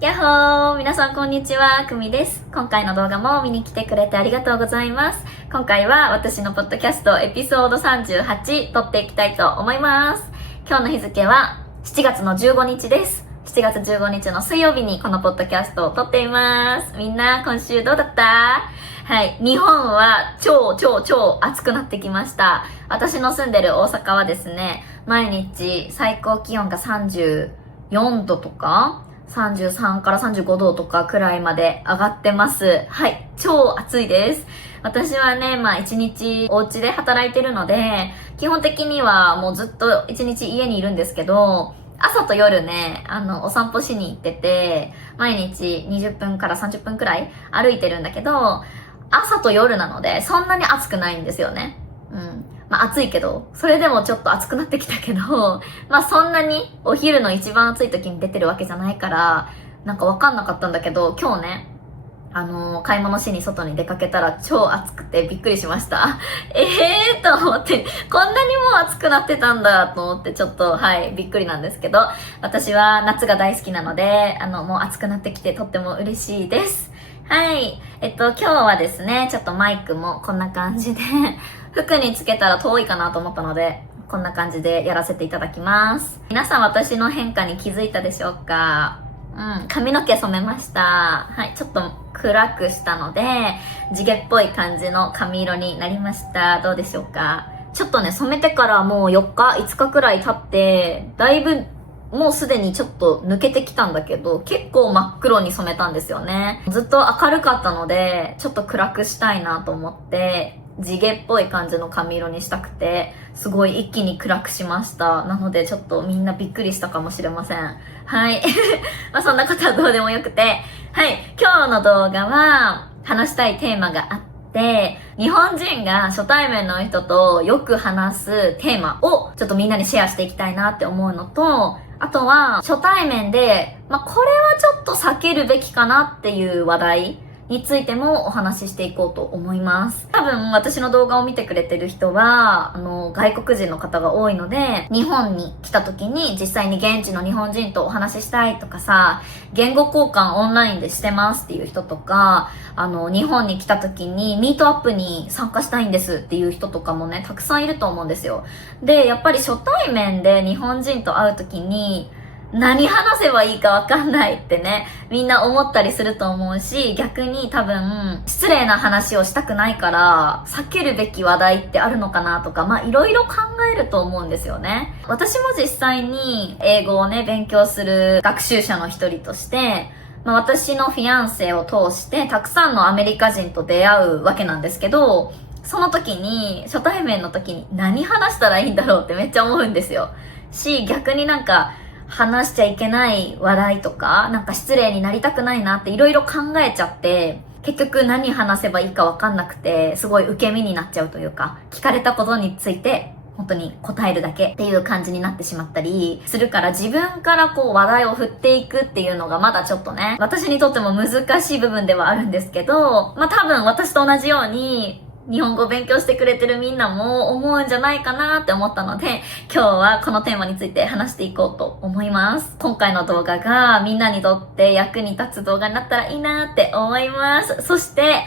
やっほー皆さんこんにちは、くみです。今回の動画も見に来てくれてありがとうございます。今回は私のポッドキャストエピソード38撮っていきたいと思います。今日の日付は7月の15日です。7月15日の水曜日にこのポッドキャストを撮っています。みんな今週どうだった？はい。日本は超暑くなってきました。私の住んでる大阪はですね、毎日最高気温が34度とか33から35度とかくらいまで上がってます。はい。超暑いです。私はね、一日お家で働いてるので、基本的にはもうずっと一日家にいるんですけど、朝と夜ね、お散歩しに行ってて、毎日20分から30分くらい歩いてるんだけど、朝と夜なので、そんなに暑くないんですよね。暑いけど、それでもちょっと暑くなってきたけど、そんなにお昼の一番暑い時に出てるわけじゃないから、なんかわかんなかったんだけど、今日ね、買い物しに外に出かけたら超暑くてびっくりしました。と思って、こんなにもう暑くなってたんだと思ってちょっと、びっくりなんですけど、私は夏が大好きなので、もう暑くなってきてとっても嬉しいです。はい。今日はですね、ちょっとマイクもこんな感じで、服につけたら遠いかなと思ったので、こんな感じでやらせていただきます。皆さん私の変化に気づいたでしょうか？髪の毛染めました。はい、ちょっと暗くしたので、地毛っぽい感じの髪色になりました。どうでしょうか？ちょっとね、染めてからもう4日、5日くらい経って、だいぶもうすでにちょっと抜けてきたんだけど、結構真っ黒に染めたんですよね。ずっと明るかったので、ちょっと暗くしたいなと思って、地毛っぽい感じの髪色にしたくて、すごい一気に暗くしました。なのでちょっとみんなびっくりしたかもしれません。はい。そんなことはどうでもよくて、はい。今日の動画は話したいテーマがあって、日本人が初対面の人とよく話すテーマをちょっとみんなにシェアしていきたいなって思うのと、あとは初対面で、これはちょっと避けるべきかなっていう話題についてもお話ししていこうと思います。多分私の動画を見てくれてる人は、外国人の方が多いので、日本に来た時に実際に現地の日本人とお話ししたいとかさ、言語交換オンラインでしてますっていう人とか、日本に来た時にミートアップに参加したいんですっていう人とかもね、たくさんいると思うんですよ。で、やっぱり初対面で日本人と会う時に、何話せばいいかわかんないってね、みんな思ったりすると思うし、逆に多分、失礼な話をしたくないから、避けるべき話題ってあるのかなとか、いろいろ考えると思うんですよね。私も実際に英語をね、勉強する学習者の一人として、私のフィアンセを通して、たくさんのアメリカ人と出会うわけなんですけど、その時に、初対面の時に何話したらいいんだろうってめっちゃ思うんですよ。逆になんか、話しちゃいけない話題とか、なんか失礼になりたくないなっていろいろ考えちゃって、結局何話せばいいかわかんなくて、すごい受け身になっちゃうというか、聞かれたことについて、本当に答えるだけっていう感じになってしまったりするから、自分から話題を振っていくっていうのがまだちょっとね、私にとっても難しい部分ではあるんですけど、多分私と同じように、日本語を勉強してくれてるみんなも思うんじゃないかなって思ったので、今日はこのテーマについて話していこうと思います。今回の動画がみんなにとって役に立つ動画になったらいいなって思います。そして、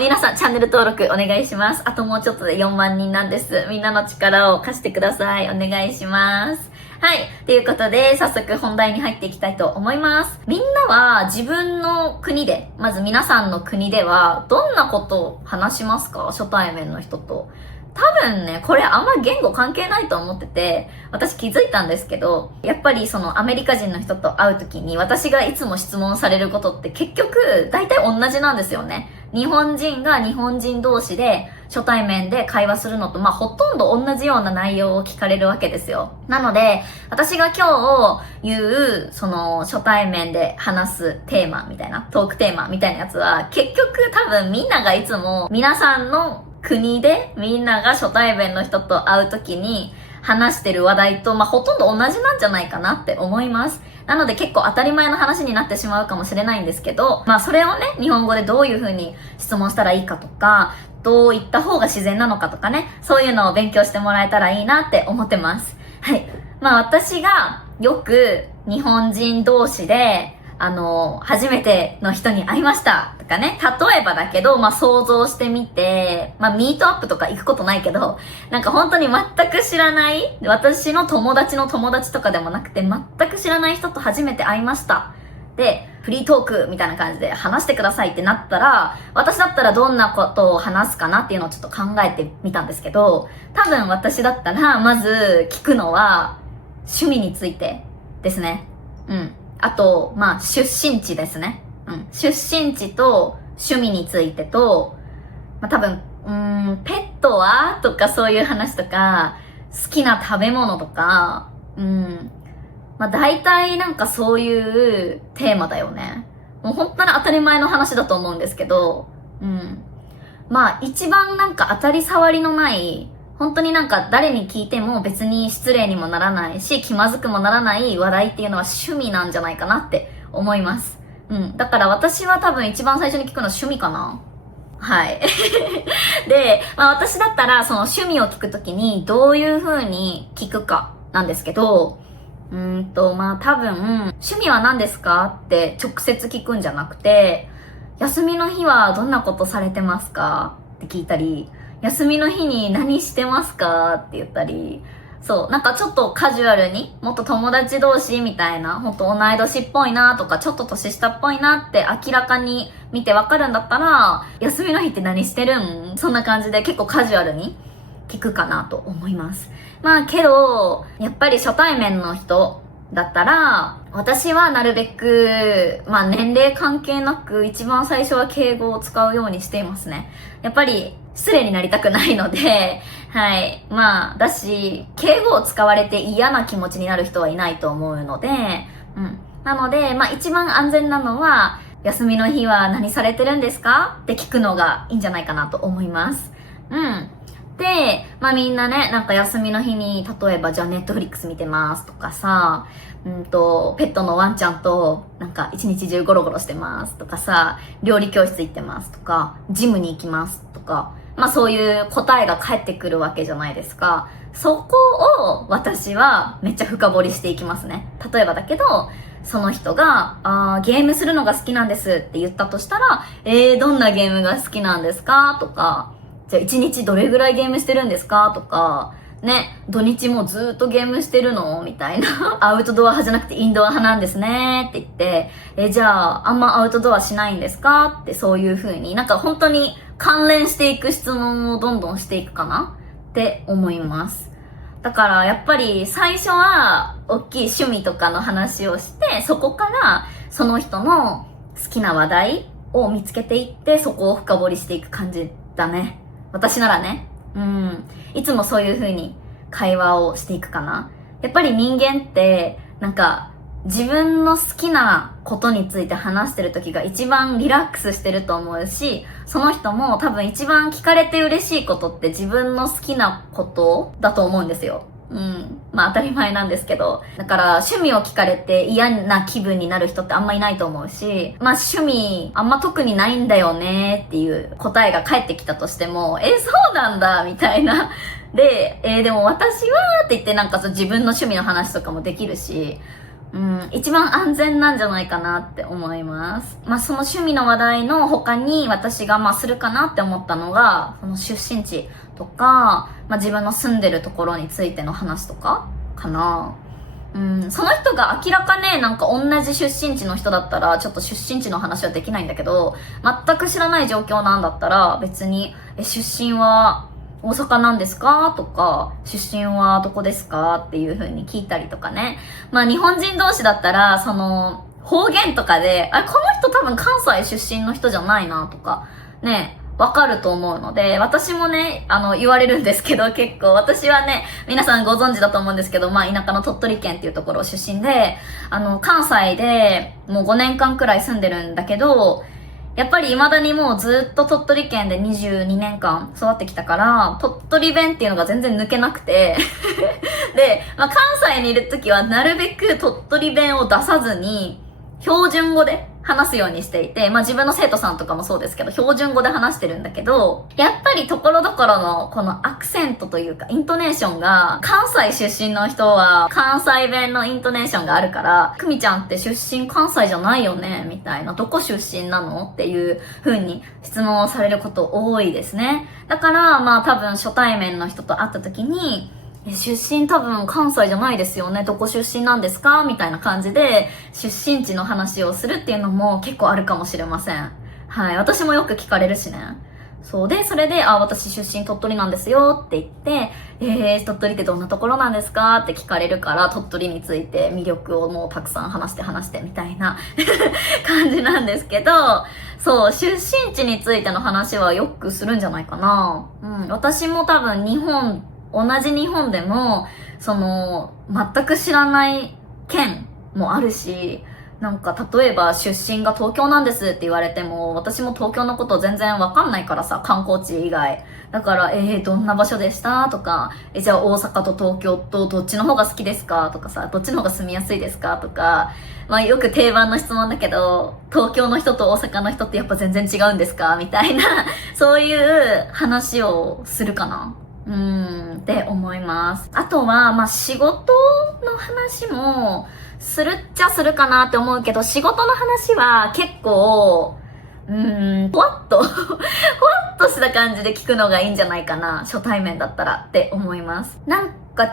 皆さんチャンネル登録お願いします。あともうちょっとで4万人なんです。みんなの力を貸してください。お願いします。はい。ということで、早速本題に入っていきたいと思います。みんなは自分の国で、まず皆さんの国では、どんなことを話しますか？初対面の人と。多分ね、これあんま言語関係ないと思ってて、私気づいたんですけど、やっぱりそのアメリカ人の人と会うときに私がいつも質問されることって結局大体同じなんですよね。日本人が日本人同士で初対面で会話するのと、ほとんど同じような内容を聞かれるわけですよ。なので、私が今日言う、その初対面で話すテーマみたいな、トークテーマみたいなやつは、結局多分みんながいつも皆さんの国でみんなが初対面の人と会うときに話してる話題と、ほとんど同じなんじゃないかなって思います。なので結構当たり前の話になってしまうかもしれないんですけど、それをね、日本語でどういう風に質問したらいいかとか、どう言った方が自然なのかとかね、そういうのを勉強してもらえたらいいなって思ってます。はい。私がよく日本人同士で初めての人に会いましたとかね、例えばだけど、想像してみて、ミートアップとか行くことないけど、なんか本当に全く知らない、私の友達の友達とかでもなくて、全く知らない人と初めて会いました。で、フリートークみたいな感じで話してくださいってなったら、私だったらどんなことを話すかなっていうのをちょっと考えてみたんですけど、多分私だったら、まず聞くのは、趣味についてですね。あと、出身地ですね。出身地と趣味についてと、多分、ペットはとかそういう話とか、好きな食べ物とか、大体なんかそういうテーマだよね。もう本当に当たり前の話だと思うんですけど、一番なんか当たり障りのない、本当になんか誰に聞いても別に失礼にもならないし、気まずくもならない話題っていうのは趣味なんじゃないかなって思います。だから私は多分一番最初に聞くのは趣味かな。はい。で、私だったらその趣味を聞くときにどういう風に聞くかなんですけど、多分、趣味は何ですかって直接聞くんじゃなくて、休みの日はどんなことされてますかって聞いたり、休みの日に何してますかって言ったり、そう、なんかちょっとカジュアルに、もっと友達同士みたいな、ほんと同い年っぽいなとか、ちょっと年下っぽいなって明らかに見てわかるんだったら、休みの日って何してるん？そんな感じで結構カジュアルに聞くかなと思います。けど、やっぱり初対面の人だったら、私はなるべく、年齢関係なく一番最初は敬語を使うようにしていますね。やっぱり失礼になりたくないので、はい。だし、敬語を使われて嫌な気持ちになる人はいないと思うので、なので、一番安全なのは、休みの日は何されてるんですかって聞くのがいいんじゃないかなと思います。で、みんなね、なんか休みの日に、例えばじゃあネットフリックス見てますとかさ、ペットのワンちゃんとなんか一日中ゴロゴロしてますとかさ、料理教室行ってますとか、ジムに行きますとか、そういう答えが返ってくるわけじゃないですか。そこを私はめっちゃ深掘りしていきますね。例えばだけど、その人が、ゲームするのが好きなんですって言ったとしたら、どんなゲームが好きなんですかとか、じゃあ一日どれぐらいゲームしてるんですかとか、ね、土日もずっとゲームしてるのみたいな。アウトドア派じゃなくてインドア派なんですねって言って、じゃああんまアウトドアしないんですかってそういう風になんか本当に関連していく質問をどんどんしていくかなって思います。だからやっぱり最初は大きい趣味とかの話をして、そこからその人の好きな話題を見つけていって、そこを深掘りしていく感じだね。私ならね。いつもそういう風に会話をしていくかな。やっぱり人間ってなんか自分の好きなことについて話してる時が一番リラックスしてると思うし、その人も多分一番聞かれて嬉しいことって自分の好きなことだと思うんですよ。当たり前なんですけど。だから趣味を聞かれて嫌な気分になる人ってあんまいないと思うし、趣味あんま特にないんだよねっていう答えが返ってきたとしても、そうなんだみたいな。で、でも私はって言ってなんか自分の趣味の話とかもできるし、一番安全なんじゃないかなって思います。その趣味の話題の他に私がするかなって思ったのが、その出身地とか、自分の住んでるところについての話とかかな。その人が明らかね、なんか同じ出身地の人だったら、ちょっと出身地の話はできないんだけど、全く知らない状況なんだったら、別に、出身は大阪なんですかとか、出身はどこですかっていう風に聞いたりとかね。日本人同士だったら、その、方言とかで、この人多分関西出身の人じゃないなとか、ね、わかると思うので、私もね、言われるんですけど、結構、私はね、皆さんご存知だと思うんですけど、田舎の鳥取県っていうところ出身で、関西でもう5年間くらい住んでるんだけど、やっぱり未だにもうずっと鳥取県で22年間育ってきたから、鳥取弁っていうのが全然抜けなくて、で、関西にいるときはなるべく鳥取弁を出さずに、標準語で話すようにしていて、自分の生徒さんとかもそうですけど、標準語で話してるんだけど、やっぱりところどころのこのアクセントというか、イントネーションが、関西出身の人は関西弁のイントネーションがあるから、くみちゃんって出身関西じゃないよねみたいな、どこ出身なのっていう風に質問をされること多いですね。だから多分初対面の人と会った時に、出身多分関西じゃないですよね。どこ出身なんですかみたいな感じで、出身地の話をするっていうのも結構あるかもしれません。はい。私もよく聞かれるしね。そうで、それで、私出身鳥取なんですよって言って、鳥取ってどんなところなんですかって聞かれるから、鳥取について魅力をもうたくさん話してみたいな感じなんですけど、そう、出身地についての話はよくするんじゃないかな。私も多分同じ日本でも、全く知らない県もあるし、例えば出身が東京なんですって言われても、私も東京のこと全然わかんないからさ、観光地以外。だから、どんな場所でしたとか、じゃあ大阪と東京とどっちの方が好きですかとかさ、どっちの方が住みやすいですかとか、よく定番の質問だけど、東京の人と大阪の人ってやっぱ全然違うんですかみたいな、そういう話をするかな。って思います。あとは、仕事の話も、するっちゃするかなって思うけど、仕事の話は結構、ふわっと、ふわっとした感じで聞くのがいいんじゃないかな。初対面だったらって思います。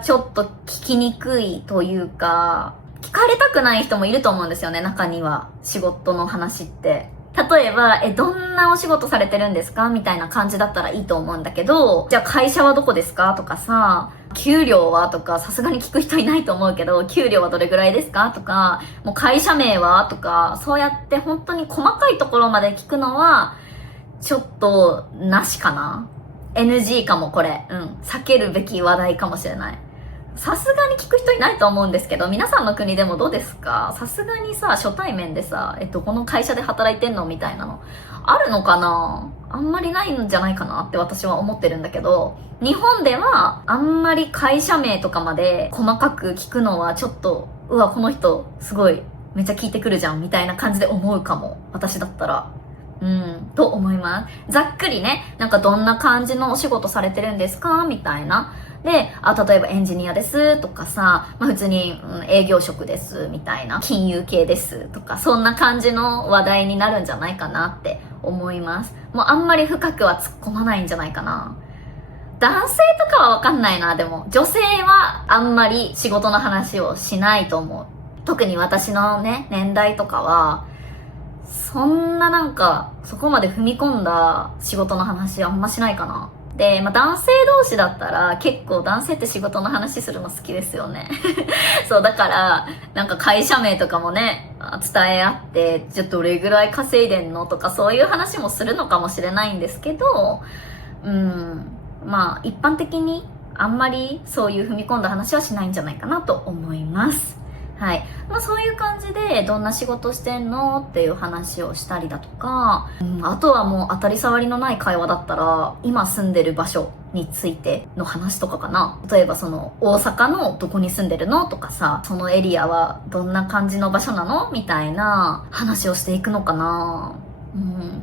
ちょっと聞きにくいというか、聞かれたくない人もいると思うんですよね、中には。仕事の話って。例えば、どんなお仕事されてるんですかみたいな感じだったらいいと思うんだけど、じゃあ会社はどこですかとかさ、給料はとか、さすがに聞く人いないと思うけど、給料はどれぐらいですかとか、もう会社名はとか、そうやって本当に細かいところまで聞くのは、ちょっと、なしかな ?NG かもこれ。避けるべき話題かもしれない。さすがに聞く人いないと思うんですけど、皆さんの国でもどうですか？さすがにさ、初対面でさ、この会社で働いてんのみたいなの、あるのかな？あんまりないんじゃないかなって私は思ってるんだけど、日本ではあんまり会社名とかまで細かく聞くのはちょっと、うわ、この人すごいめっちゃ聞いてくるじゃんみたいな感じで思うかも。私だったら。と思います。ざっくりね、どんな感じのお仕事されてるんですかみたいな。で、例えばエンジニアですとかさ、普通に、営業職ですみたいな、金融系ですとか、そんな感じの話題になるんじゃないかなって思います。もうあんまり深くは突っ込まないんじゃないかな。男性とかはわかんないな、でも。女性はあんまり仕事の話をしないと思う。特に私のね、年代とかは、そんなそこまで踏み込んだ仕事の話あんましないかな。で、男性同士だったら結構男性って仕事の話するの好きですよね。そう、だから、会社名とかもね、伝え合って、じゃあどれぐらい稼いでんのとかそういう話もするのかもしれないんですけど、一般的にあんまりそういう踏み込んだ話はしないんじゃないかなと思います。はい。そういう感じで、どんな仕事してんのっていう話をしたりだとか、あとはもう当たり障りのない会話だったら、今住んでる場所についての話とかかな。例えば大阪のどこに住んでるのとかさ、そのエリアはどんな感じの場所なのみたいな話をしていくのかな。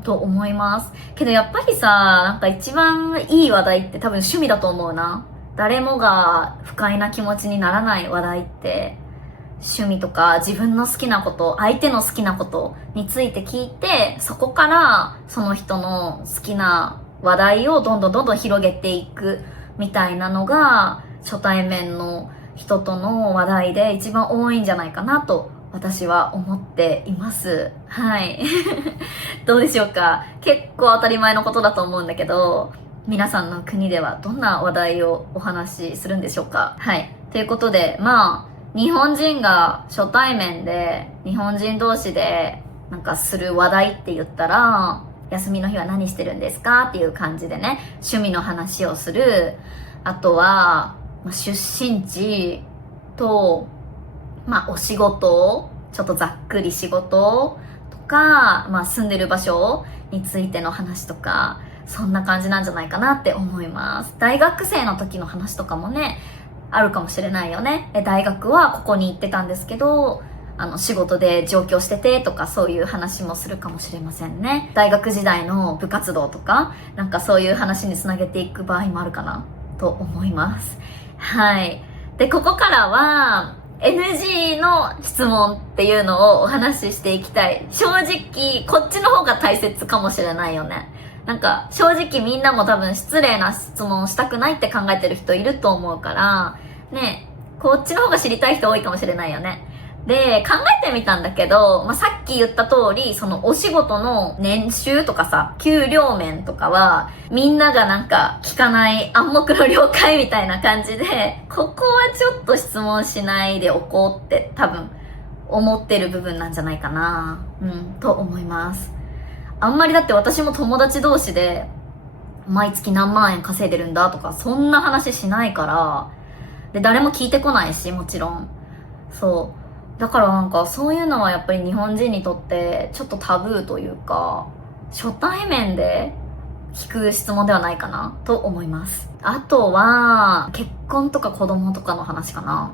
と思います。けどやっぱりさ、一番いい話題って多分趣味だと思うな。誰もが不快な気持ちにならない話題って、趣味とか自分の好きなこと、相手の好きなことについて聞いて、そこからその人の好きな話題をどんどん広げていくみたいなのが初対面の人との話題で一番多いんじゃないかなと私は思っています。はい。どうでしょうか？結構当たり前のことだと思うんだけど、皆さんの国ではどんな話題をお話しするんでしょうか？はい。ということで、日本人が初対面で日本人同士でする話題って言ったら、休みの日は何してるんですかっていう感じでね、趣味の話をする。あとは、出身地と、お仕事、ちょっとざっくり仕事とか、住んでる場所についての話とか、そんな感じなんじゃないかなって思います。大学生の時の話とかもね、あるかもしれないよね。大学はここに行ってたんですけど、仕事で上京しててとかそういう話もするかもしれませんね。大学時代の部活動とか、なんかそういう話につなげていく場合もあるかなと思います。はい。で、ここからは、NG の質問っていうのをお話ししていきたい。正直、こっちの方が大切かもしれないよね。なんか、正直みんなも多分失礼な質問をしたくないって考えてる人いると思うから、ね、こっちの方が知りたい人多いかもしれないよね。で、考えてみたんだけど、さっき言った通り、そのお仕事の年収とかさ、給料面とかは、みんながなんか聞かない暗黙の了解みたいな感じで、ここはちょっと質問しないでおこうって多分思ってる部分なんじゃないかな。と思います。あんまりだって私も友達同士で、毎月何万円稼いでるんだとか、そんな話しないから、で、誰も聞いてこないし、もちろん。そう。だからなんかそういうのはやっぱり日本人にとってちょっとタブーというか、初対面で聞く質問ではないかなと思います。あとは、結婚とか子供とかの話かな。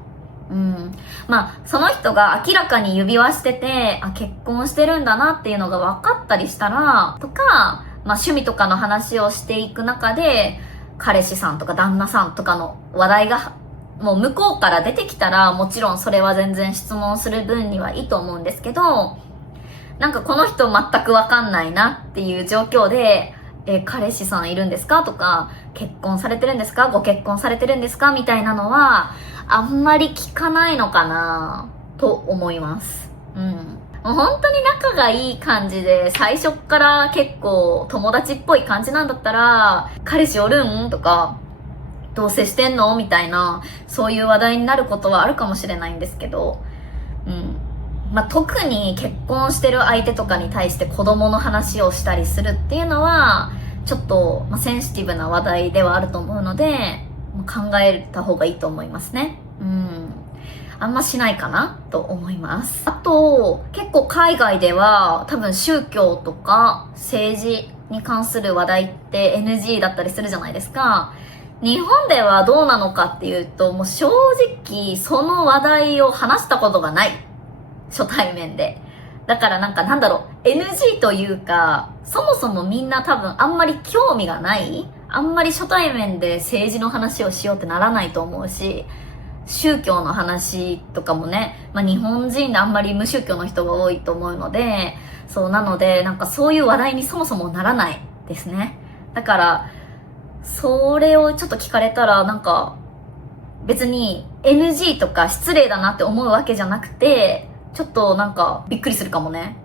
その人が明らかに指輪してて、結婚してるんだなっていうのが分かったりしたら、とか、趣味とかの話をしていく中で、彼氏さんとか旦那さんとかの話題がもう向こうから出てきたら、もちろんそれは全然質問する分にはいいと思うんですけど、なんかこの人全くわかんないなっていう状況で、彼氏さんいるんですかとか、結婚されてるんですか、ご結婚されてるんですかみたいなのは、あんまり聞かないのかなと思います。もう本当に仲がいい感じで、最初っから結構友達っぽい感じなんだったら、彼氏おるんとか、どう接してんのみたいな、そういう話題になることはあるかもしれないんですけど、特に結婚してる相手とかに対して子供の話をしたりするっていうのは、ちょっと、センシティブな話題ではあると思うので、考えた方がいいと思いますね。あんましないかなと思います。あと、結構海外では多分宗教とか政治に関する話題って NG だったりするじゃないですか。日本ではどうなのかっていうと、もう正直その話題を話したことがない。初対面で。だからNG というか、そもそもみんな多分あんまり興味がない。あんまり初対面で政治の話をしようってならないと思うし、宗教の話とかもね、日本人であんまり無宗教の人が多いと思うので、そうなので、そういう話題にそもそもならないですね。だから、それをちょっと聞かれたら別に NG とか失礼だなって思うわけじゃなくて、ちょっとびっくりするかもね。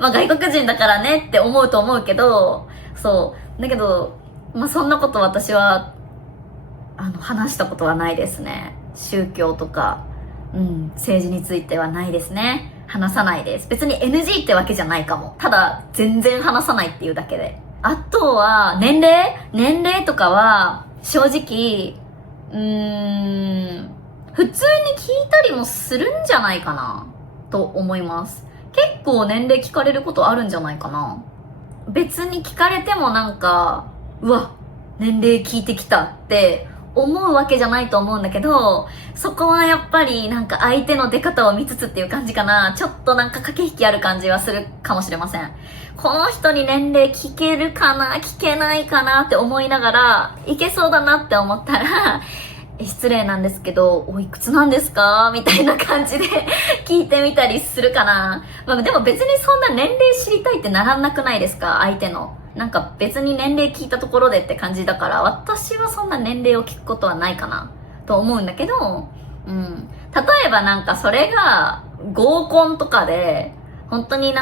外国人だからねって思うと思うけど、そう。だけど、そんなこと私は、話したことはないですね。宗教とか、政治についてはないですね。話さないです。別に NG ってわけじゃないかも。ただ、全然話さないっていうだけで。あとは、年齢とかは、正直、普通に聞いたりもするんじゃないかな、と思います。結構年齢聞かれることあるんじゃないかな。別に聞かれてもうわ、年齢聞いてきたって思うわけじゃないと思うんだけど、そこはやっぱり相手の出方を見つつっていう感じかな。ちょっと駆け引きある感じはするかもしれません。この人に年齢聞けるかな聞けないかなって思いながら、いけそうだなって思ったら、失礼なんですけど、おいくつなんですかみたいな感じで聞いてみたりするかな。でも別にそんな年齢知りたいってならなくないですか相手の。別に年齢聞いたところでって感じだから、私はそんな年齢を聞くことはないかなと思うんだけど、例えばそれが合コンとかで、本当に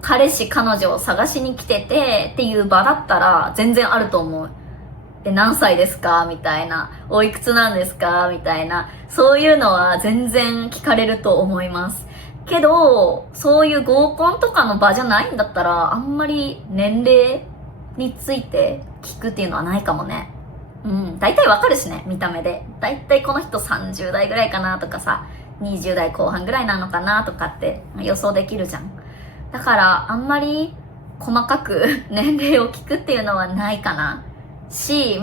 彼氏彼女を探しに来ててっていう場だったら全然あると思う。何歳ですかみたいな。おいくつなんですかみたいな。そういうのは全然聞かれると思います。けど、そういう合コンとかの場じゃないんだったら、あんまり年齢について聞くっていうのはないかもね。大体わかるしね、見た目で。大体この人30代ぐらいかなとかさ、20代後半ぐらいなのかなとかって予想できるじゃん。だから、あんまり細かく年齢を聞くっていうのはないかな。し、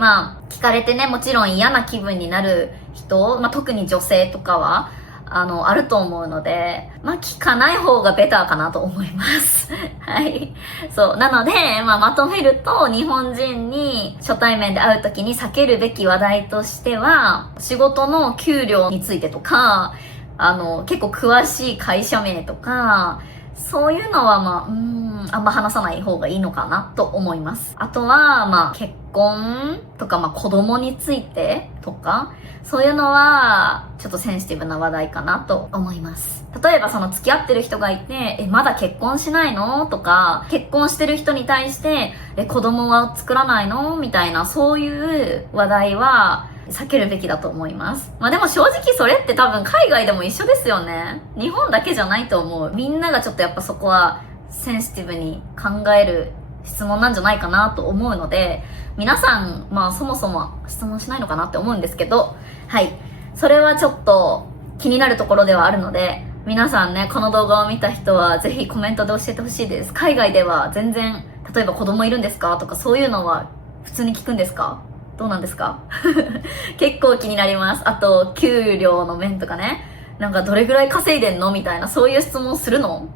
聞かれてね、もちろん嫌な気分になる人、特に女性とかは、あると思うので、聞かない方がベターかなと思います。はい。そう。なので、まとめると、日本人に初対面で会うときに避けるべき話題としては、仕事の給料についてとか、結構詳しい会社名とか、そういうのはあんま話さない方がいいのかなと思います。あとは、結婚とか、子供についてとか、そういうのは、ちょっとセンシティブな話題かなと思います。例えば付き合ってる人がいて、まだ結婚しないのとか、結婚してる人に対して、子供は作らないのみたいな、そういう話題は、避けるべきだと思います。でも正直それって多分海外でも一緒ですよね。日本だけじゃないと思う。みんながちょっとやっぱそこはセンシティブに考える質問なんじゃないかなと思うので、皆さん、そもそも質問しないのかなって思うんですけど、はい。それはちょっと気になるところではあるので、皆さんね、この動画を見た人はぜひコメントで教えてほしいです。海外では全然、例えば子供いるんですかとかそういうのは普通に聞くんですか？どうなんですか？結構気になります。あと、給料の面とかね。どれぐらい稼いでんのみたいな、そういう質問するの？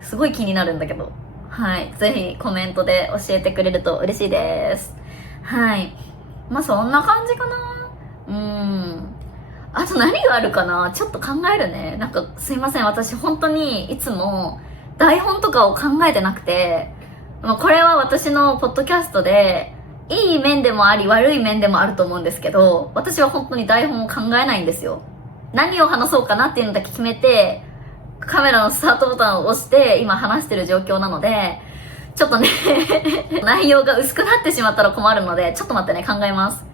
すごい気になるんだけど。はい。ぜひコメントで教えてくれると嬉しいです。はい。そんな感じかな。あと何があるかな？ちょっと考えるね。すいません。私本当にいつも台本とかを考えてなくて、これは私のポッドキャストで、いい面でもあり悪い面でもあると思うんですけど、私は本当に台本を考えないんですよ。何を話そうかなっていうのだけ決めて、カメラのスタートボタンを押して今話してる状況なので、ちょっとね内容が薄くなってしまったら困るので、ちょっと待ってね、考えます。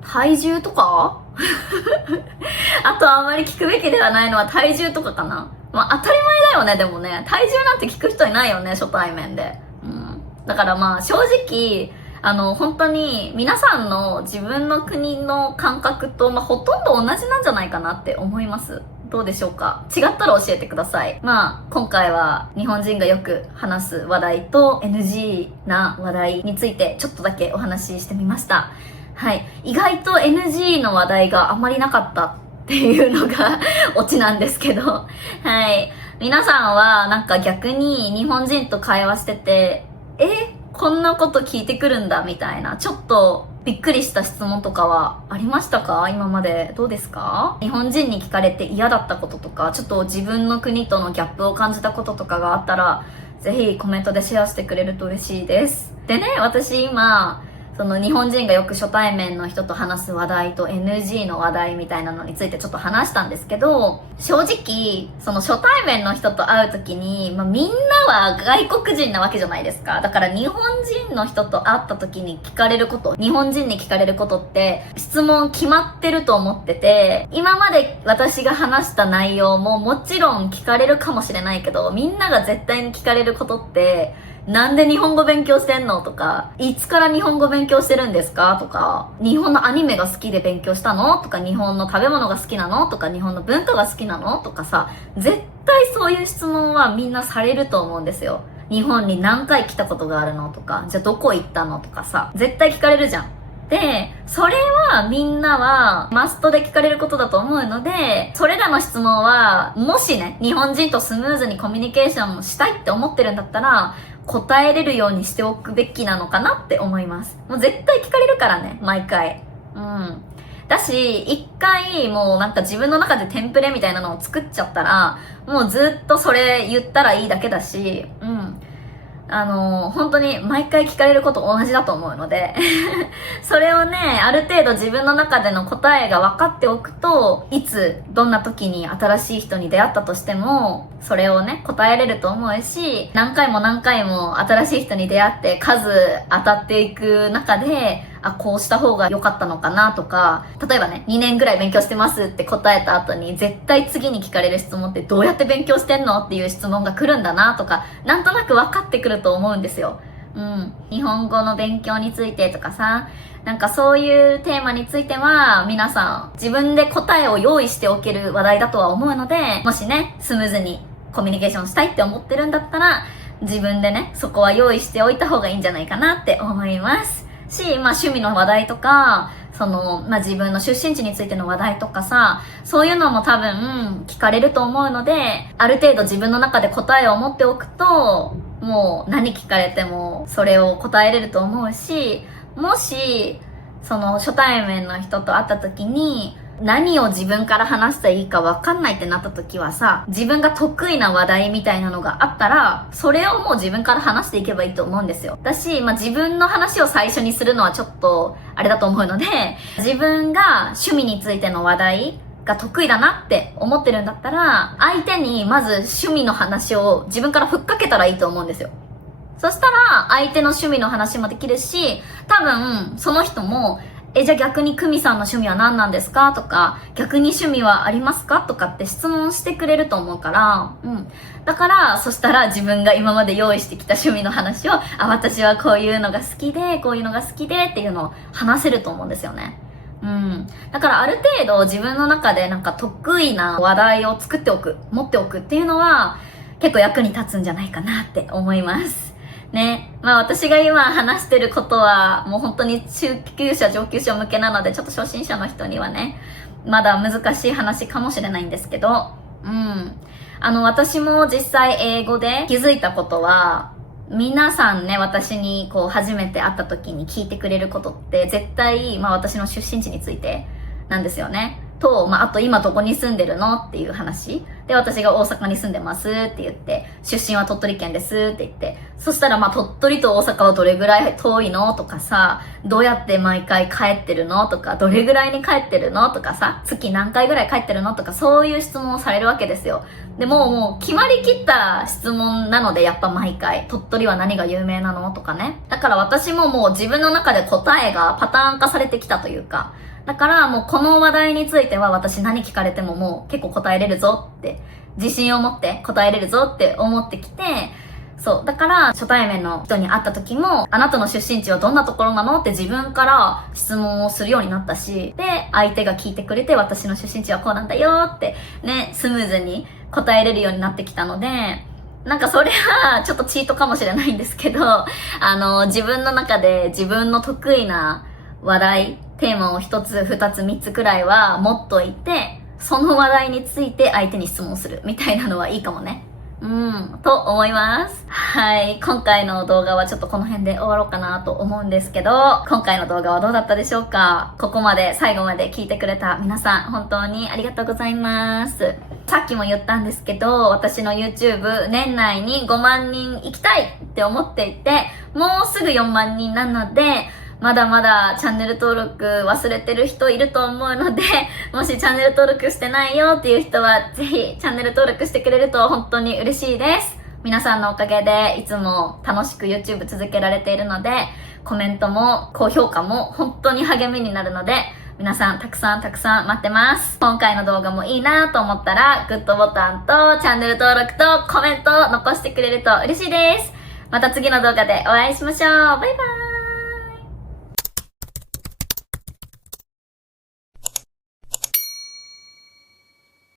体重とかあとあんまり聞くべきではないのは体重とかかな。当たり前だよね、でもね。体重なんて聞く人いないよね、初対面で。だから正直、本当に皆さんの自分の国の感覚と、ほとんど同じなんじゃないかなって思います。どうでしょうか？違ったら教えてください。今回は日本人がよく話す話題と NG な話題についてちょっとだけお話ししてみました。はい。意外と NG の話題があまりなかったっていうのがオチなんですけど。はい。皆さんは逆に日本人と会話してて、こんなこと聞いてくるんだみたいな、ちょっとびっくりした質問とかはありましたか？今までどうですか？日本人に聞かれて嫌だったこととか、ちょっと自分の国とのギャップを感じたこととかがあったら、ぜひコメントでシェアしてくれると嬉しいです。でね、私今、日本人がよく初対面の人と話す話題と NG の話題みたいなのについてちょっと話したんですけど、正直、初対面の人と会うときに、みんなは外国人なわけじゃないですか。だから日本人の人と会ったときに聞かれること、日本人に聞かれることって、質問決まってると思ってて、今まで私が話した内容ももちろん聞かれるかもしれないけど、みんなが絶対に聞かれることって、なんで日本語勉強してんのとか、いつから日本語勉強してるんですかとか、日本のアニメが好きで勉強したのとか、日本の食べ物が好きなのとか、日本の文化が好きなのとかさ、絶対そういう質問はみんなされると思うんですよ。日本に何回来たことがあるのとか、じゃあどこ行ったのとかさ、絶対聞かれるじゃん。で、それはみんなはマストで聞かれることだと思うので、それらの質問は、もしね、日本人とスムーズにコミュニケーションしたいって思ってるんだったら、答えれるようにしておくべきなのかなって思います。もう絶対聞かれるからね、毎回。だし、一回もう自分の中でテンプレみたいなのを作っちゃったら、もうずっとそれ言ったらいいだけだし、本当に毎回聞かれること同じだと思うのでそれをね、ある程度自分の中での答えが分かっておくと、いつどんな時に新しい人に出会ったとしてもそれをね、答えれると思うし、何回も何回も新しい人に出会って数当たっていく中で、こうした方が良かったのかなとか、例えばね、2年ぐらい勉強してますって答えた後に絶対次に聞かれる質問って、どうやって勉強してんのっていう質問が来るんだなとか、なんとなく分かってくると思うんですよ。日本語の勉強についてとかさ、そういうテーマについては皆さん自分で答えを用意しておける話題だとは思うので、もしね、スムーズにコミュニケーションしたいって思ってるんだったら、自分でね、そこは用意しておいた方がいいんじゃないかなって思いますし、趣味の話題とか、自分の出身地についての話題とかさ、そういうのも多分聞かれると思うので、ある程度自分の中で答えを持っておくと、もう何聞かれてもそれを答えれると思うし、もし、初対面の人と会った時に、何を自分から話していいか分かんないってなった時はさ、自分が得意な話題みたいなのがあったら、それをもう自分から話していけばいいと思うんですよ。だし、自分の話を最初にするのはちょっと、あれだと思うので、自分が趣味についての話題が得意だなって思ってるんだったら、相手にまず趣味の話を自分からふっかけたらいいと思うんですよ。そしたら、相手の趣味の話もできるし、多分、その人も、じゃあ逆に久美さんの趣味は何なんですかとか、逆に趣味はありますかとかって質問してくれると思うから、だから、そしたら自分が今まで用意してきた趣味の話を、私はこういうのが好きで、こういうのが好きでっていうのを話せると思うんですよね。だからある程度自分の中で得意な話題を作っておく、持っておくっていうのは、結構役に立つんじゃないかなって思います。ね。私が今話してることはもう本当に中級者上級者向けなので、ちょっと初心者の人にはね、まだ難しい話かもしれないんですけど、私も実際英語で気づいたことは、皆さんね、私に初めて会った時に聞いてくれることって絶対、私の出身地についてなんですよね。と、あと今どこに住んでるのっていう話。で、私が大阪に住んでますって言って、出身は鳥取県ですって言って、そしたら鳥取と大阪はどれぐらい遠いのとかさ、どうやって毎回帰ってるのとか、どれぐらいに帰ってるのとかさ、月何回ぐらい帰ってるのとか、そういう質問をされるわけですよ。でもう決まりきった質問なので、やっぱ毎回、鳥取は何が有名なのとかね。だから私ももう自分の中で答えがパターン化されてきたというか、だからもうこの話題については私何聞かれてももう結構答えれるぞって、自信を持って答えれるぞって思ってきて、そう。だから初対面の人に会った時も、あなたの出身地はどんなところなのって自分から質問をするようになったし、で、相手が聞いてくれて私の出身地はこうなんだよってね、スムーズに答えれるようになってきたので、それはちょっとチートかもしれないんですけど、自分の中で自分の得意な話題、テーマを一つ、二つ、三つくらいは持っといて、その話題について相手に質問するみたいなのはいいかもね。と思います。はい。今回の動画はちょっとこの辺で終わろうかなと思うんですけど、今回の動画はどうだったでしょうか？ここまで最後まで聞いてくれた皆さん、本当にありがとうございます。さっきも言ったんですけど、私の YouTube 年内に5万人行きたいって思っていて、もうすぐ4万人なので、まだまだチャンネル登録忘れてる人いると思うので、もしチャンネル登録してないよっていう人は、ぜひチャンネル登録してくれると本当に嬉しいです。皆さんのおかげでいつも楽しく YouTube 続けられているので、コメントも高評価も本当に励みになるので、皆さんたくさん待ってます。今回の動画もいいなと思ったら、グッドボタンとチャンネル登録とコメントを残してくれると嬉しいです。また次の動画でお会いしましょう。バイバイ。